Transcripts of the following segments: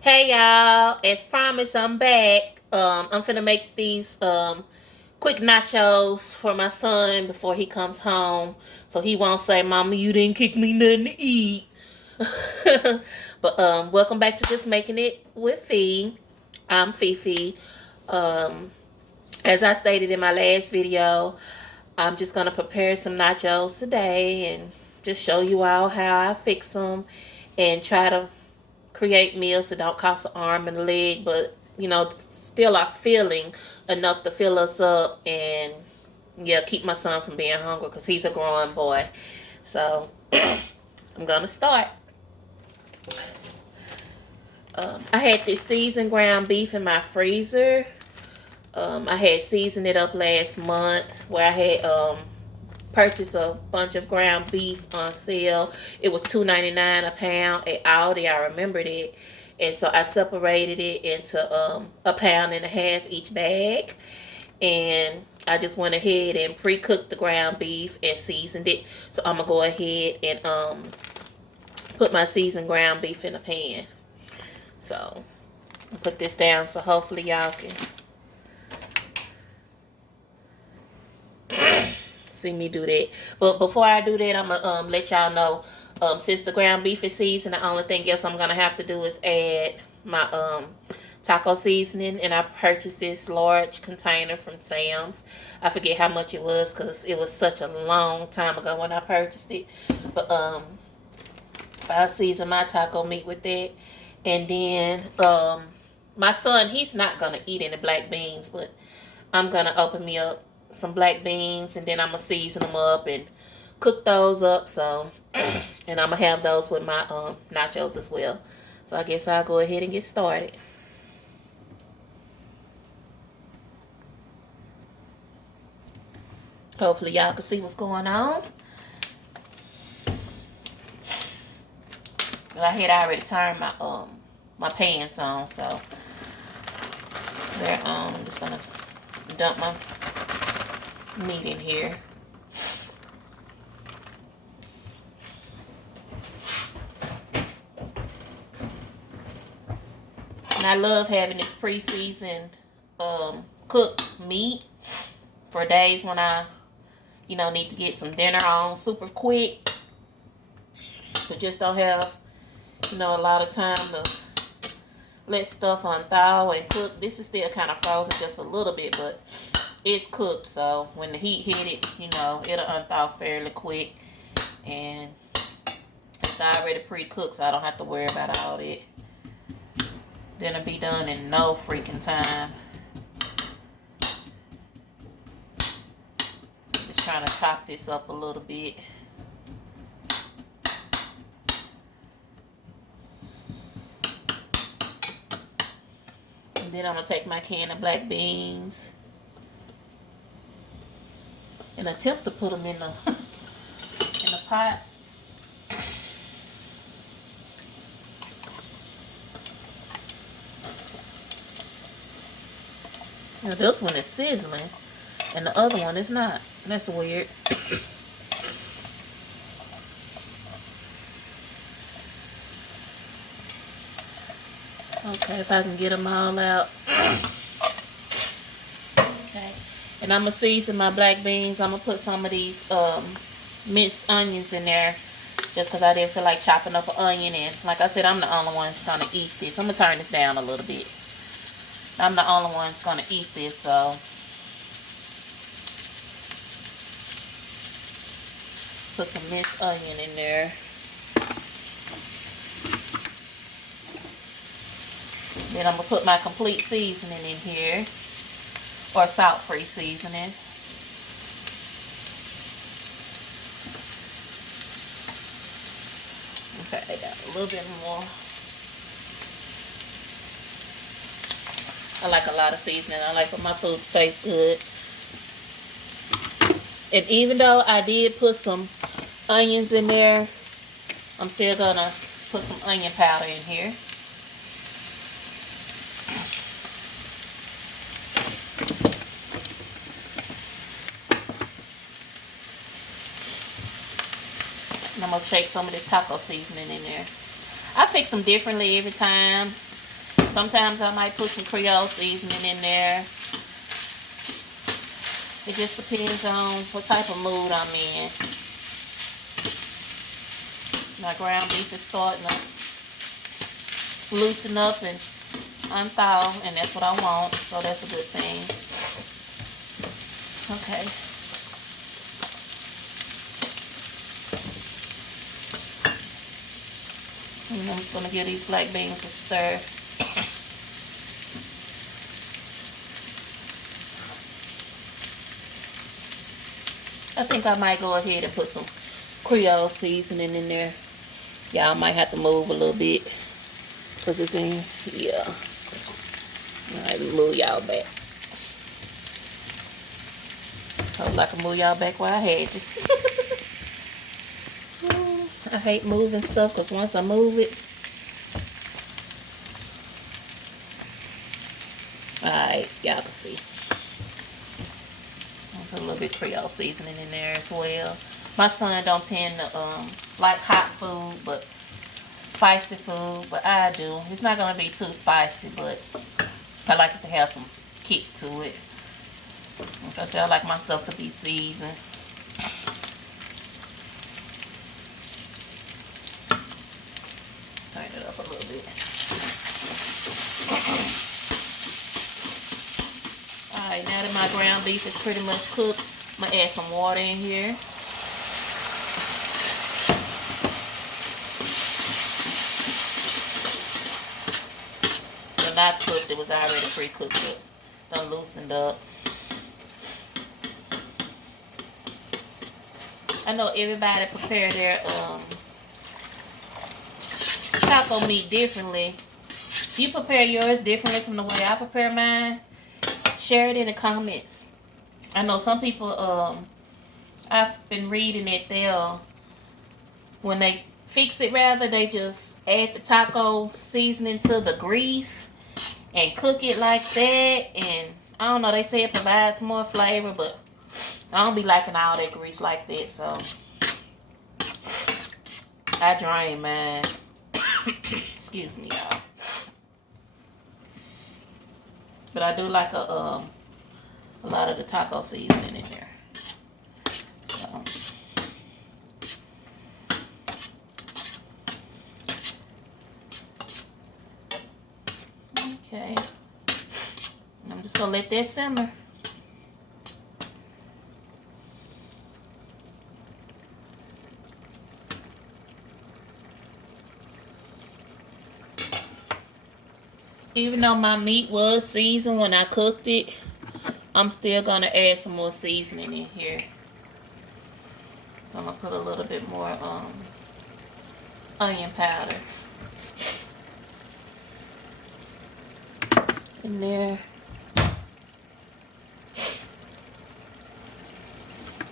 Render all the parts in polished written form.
Hey y'all, as promised, I'm back. I'm finna make these quick nachos for my son before he comes home, so he won't say, "Mama, you didn't kick me nothing to eat." But welcome back to Just Making It with Fee. I'm Fifi. Um, as I stated in my last video, I'm just gonna prepare some nachos today and just show you all how I fix them and try to create meals that don't cost an arm and a leg, but still are filling enough to fill us up and yeah, keep my son from being hungry because he's a growing boy. So I'm gonna start. I had this seasoned ground beef in my freezer. I had seasoned it up last month where I had purchased a bunch of ground beef on sale. It was $2.99 a pound at Aldi. I remembered it. And so I separated it into a pound and a half each bag. And I just went ahead and pre-cooked the ground beef and seasoned it. So I'm gonna go ahead and put my seasoned ground beef in a pan. So I'll put this down so hopefully y'all can see me do that. But before I do that, I'm gonna let y'all know, since the ground beef is seasoned, the only thing else I'm gonna have to do is add my taco seasoning. And I purchased this large container from Sam's. I forget how much it was because it was such a long time ago when I purchased it. But I'll season my taco meat with that. And then my son, he's not gonna eat any black beans, but I'm gonna open me up some black beans and then I'm gonna season them up and cook those up. So and I'm gonna have those with my nachos as well. So I guess I'll go ahead and get started. Hopefully y'all can see what's going on. But I had already turned my pans on, so they're on. I'm just gonna dump my meat in here. And I love having this pre-seasoned cooked meat for days when I need to get some dinner on super quick, but just don't have a lot of time to let stuff unthaw and cook. This is still kind of frozen just a little bit, but it's cooked, so when the heat hit it, it'll unthaw fairly quick. And it's already pre-cooked, so I don't have to worry about all that. Dinner be done in no freaking time. Just trying to chop this up a little bit. And then I'm going to take my can of black beans and attempt to put them in the pot. Now this one is sizzling and the other one is not. That's weird. Okay, if I can get them all out. Okay. And I'm going to season my black beans. I'm going to put some of these minced onions in there just because I didn't feel like chopping up an onion. And like I said, I'm the only one that's going to eat this. I'm going to turn this down a little bit. I'm the only one that's going to eat this, so put some minced onion in there. Then I'm going to put my complete seasoning in here, or salt-free seasoning. Turn it down a little bit more. I like a lot of seasoning. I like for my food to taste good. And even though I did put some onions in there, I'm still gonna put some onion powder in here. And I'm gonna shake some of this taco seasoning in there. I fix them differently every time. Sometimes I might put some Creole seasoning in there. It just depends on what type of mood I'm in. My ground beef is starting to loosen up and unthaw, and that's what I want, so that's a good thing. Okay. And I'm just going to give these black beans a stir. I think I might go ahead and put some Creole seasoning in there. Y'all might have to move a little bit because it's in, yeah. Alright, move y'all back. Hope I can move y'all back where I had you. I hate moving stuff because once I move it. Alright, y'all can see. I'll put a little bit of Creole seasoning in there as well. My son don't tend to like hot food, but spicy food, but I do. It's not gonna be too spicy, but I like it to have some kick to it. Like I said, I like my stuff to be seasoned. Turn it up a little bit. Alright, now that my ground beef is pretty much cooked, I'm gonna add some water in here. Not cooked, it was already pre-cooked, but done loosened up. I know everybody prepare their taco meat differently. Do you prepare yours differently from the way I prepare mine? Share it in the comments. I know some people, I've been reading it, they'll, when they fix it rather, they just add the taco seasoning to the grease and cook it like that, and I don't know, they say it provides more flavor, but I don't be liking all that grease like that, so I drain mine. Excuse me, y'all. But I do like a lot of the taco seasoning in there. So okay, and I'm just gonna let that simmer. Even though my meat was seasoned when I cooked it, I'm still gonna add some more seasoning in here. So I'm gonna put a little bit more onion powder in there,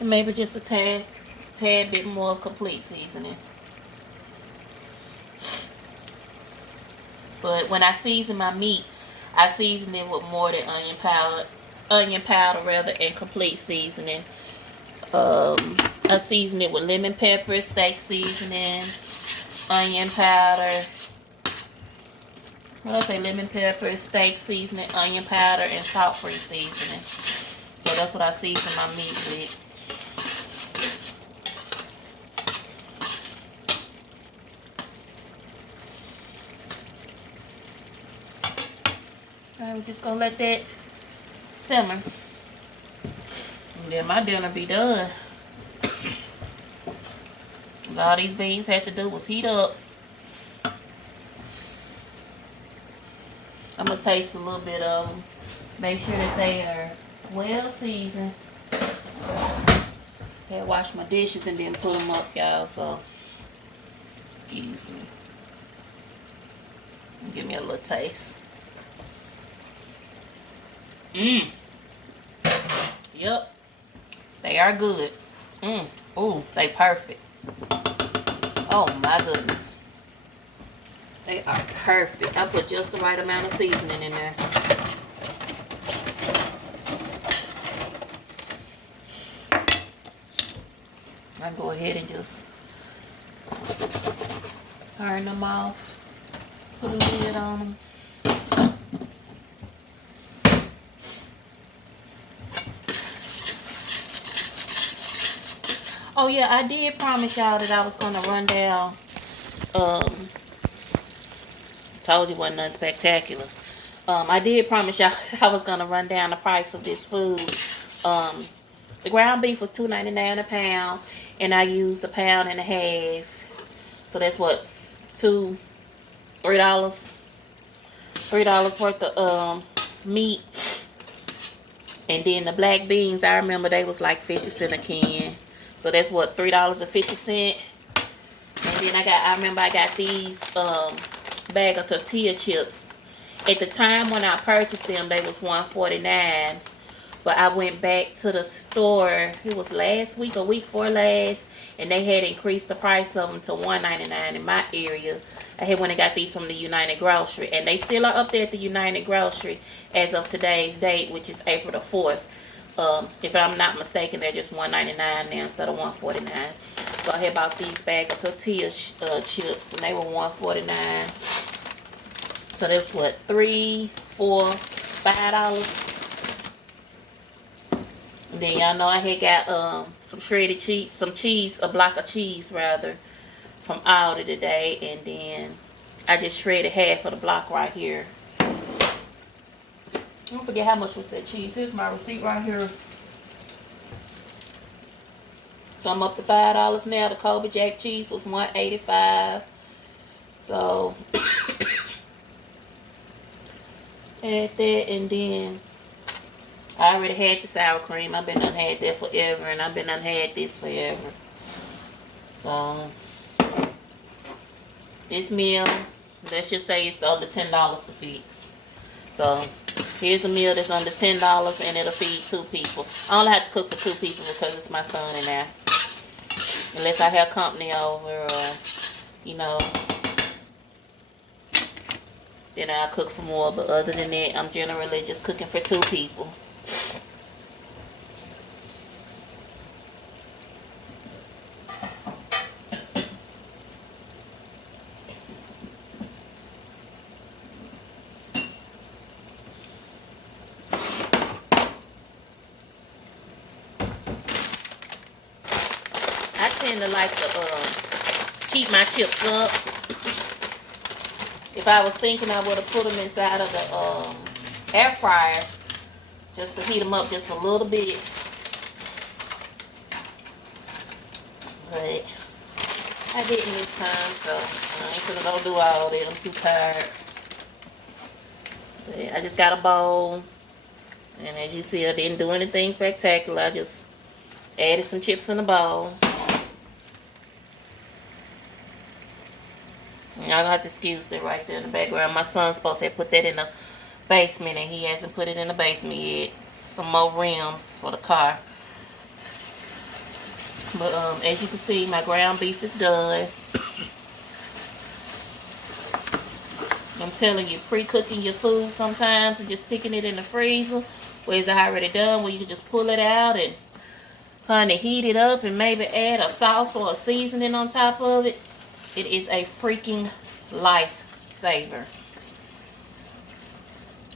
and maybe just a tad bit more of complete seasoning. But when I season my meat, I season it with more than onion powder rather, and complete seasoning. I season it with lemon pepper, steak seasoning, onion powder. What did I say? Lemon pepper, steak seasoning, onion powder, and salt-free seasoning. So that's what I season my meat with. I'm just gonna let that simmer, and then my dinner be done. All these beans had to do was heat up. I'm gonna taste a little bit of them, make sure that they are well seasoned. I had washed my dishes and then put them up, y'all, so excuse me. Give me a little taste. Yep, they are good. Ooh, they perfect. Oh my goodness, they are perfect. I put just the right amount of seasoning in there. I go ahead and just turn them off, put a lid on them. Oh yeah, I did promise y'all that I was gonna run down. Told you wasn't nothing spectacular. I did promise y'all I was gonna run down the price of this food. The ground beef was $2.99 a pound, and I used a pound and a half. So that's what, $3, $3 worth of meat. And then the black beans, I remember they was like 50 cents a can. So that's what, $3.50. And then I remember I got these bag of tortilla chips. At the time when I purchased them, they was $1.49. But I went back to the store, it was last week or week before last, and they had increased the price of them to $1.99 in my area. I had went and got these from the United Grocery, and they still are up there at the United Grocery as of today's date, which is April the 4th. If I'm not mistaken, they're just $1.99 now instead of $1.49. So I had bought these bag of tortilla chips, and they were $1.49. So that's what, $3, $4, $5. And then y'all know I had got some shredded cheese, a block of cheese rather, from Aldi today, and then I just shredded half of the block right here. Don't forget how much was that cheese. Here's my receipt right here. So I'm up to $5 now. The Kobe Jack cheese was $1.85. So add that, and then I already had the sour cream. I've been done had that forever, and I've been done had this forever. So this meal, let's just say it's under $10 to fix. So here's a meal that's under $10, and it'll feed 2 people. I only have to cook for 2 people because it's my son in there. Unless I have company over, or you know, then I'll cook for more. But other than that, I'm generally just cooking for 2 people. I tend to like to keep my chips up. If I was thinking, I would have put them inside of the air fryer just to heat them up just a little bit. But I didn't this time, so I ain't gonna go do all that. I'm too tired. But I just got a bowl, and as you see, I didn't do anything spectacular. I just added some chips in the bowl. Y'all gonna have to excuse that right there in the background. My son's supposed to have put that in the basement, and he hasn't put it in the basement yet. Some more rims for the car. But as you can see, my ground beef is done. I'm telling you, pre-cooking your food sometimes and just sticking it in the freezer where it's already done, where you can just pull it out and honey, heat it up and maybe add a sauce or a seasoning on top of it. It is a freaking lifesaver.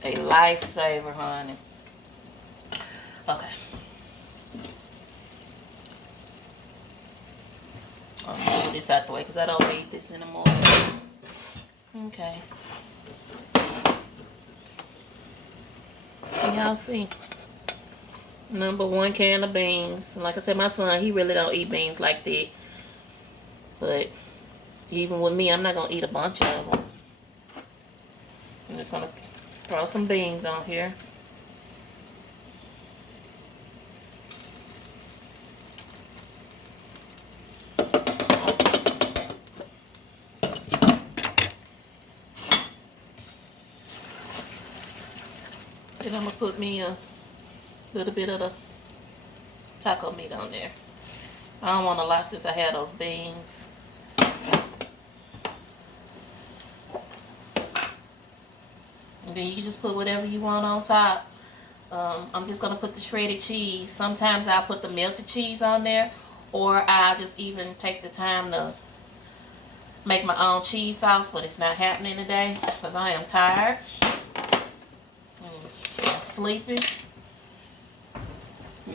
A lifesaver, honey. Okay. I'm gonna move this out the way because I don't need this anymore. Okay. Y'all see? Number 1 can of beans. Like I said, my son, he really don't eat beans like that. But even with me, I'm not going to eat a bunch of them. I'm just going to throw some beans on here. Then I'm going to put me a little bit of the taco meat on there. I don't want a lot since I had those beans. And then you can just put whatever you want on top. I'm just going to put the shredded cheese. Sometimes I'll put the melted cheese on there, or I'll just even take the time to make my own cheese sauce, but it's not happening today because I am tired. I'm sleepy.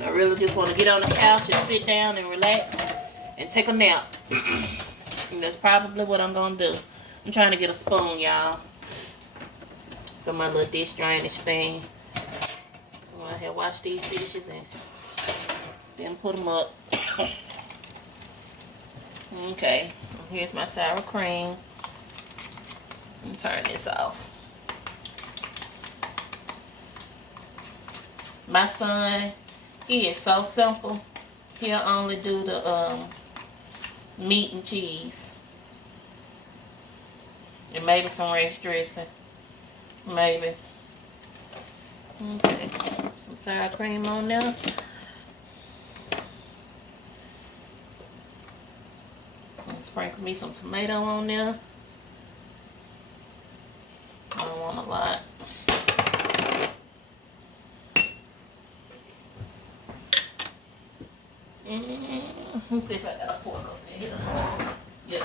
I really just want to get on the couch and sit down and relax and take a nap. And that's probably what I'm gonna do. I'm trying to get a spoon, y'all, for my little dish drainage thing. So I'm gonna have wash these dishes and then put them up. Okay, here's my sour cream. I'm turn this off. My son, he is so simple. He'll only do the meat and cheese. And maybe some ranch dressing. Maybe. Okay. Some sour cream on there. And sprinkle me some tomato on there. I don't want a lot. Let's see if I got a fork up in here. Yep.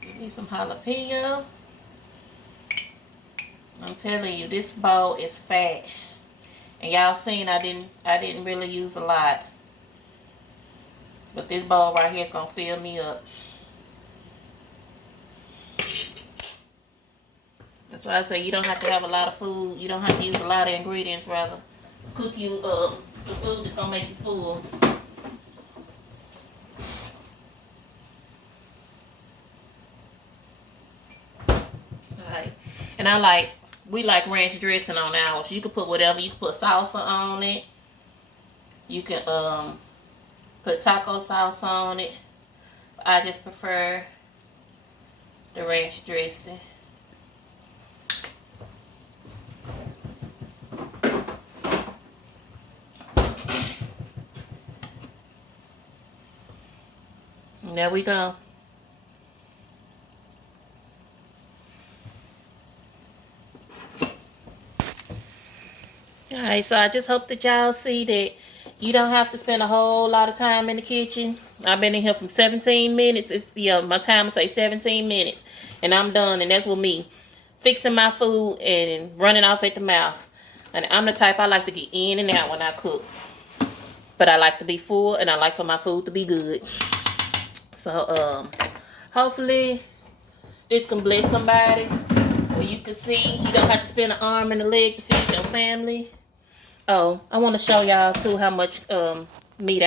Give me some jalapeno. I'm telling you, this bowl is fat. And y'all seen I didn't really use a lot. But this bowl right here is gonna fill me up. That's why I say you don't have to have a lot of food. You don't have to use a lot of ingredients, rather. Cook you some food that's gonna make you full. Alright. And we like ranch dressing on ours. You can put whatever. You can put salsa on it. You can put taco sauce on it. I just prefer the ranch dressing. And there we go. Alright, so I just hope that y'all see that you don't have to spend a whole lot of time in the kitchen. I've been in here from 17 minutes. It's my timer say 17 minutes. And I'm done. And that's with me fixing my food and running off at the mouth. And I'm the type I like to get in and out when I cook. But I like to be full and I like for my food to be good. So hopefully this can bless somebody where you can see you don't have to spend an arm and a leg to feed your family. Oh, I want to show y'all too how much meat I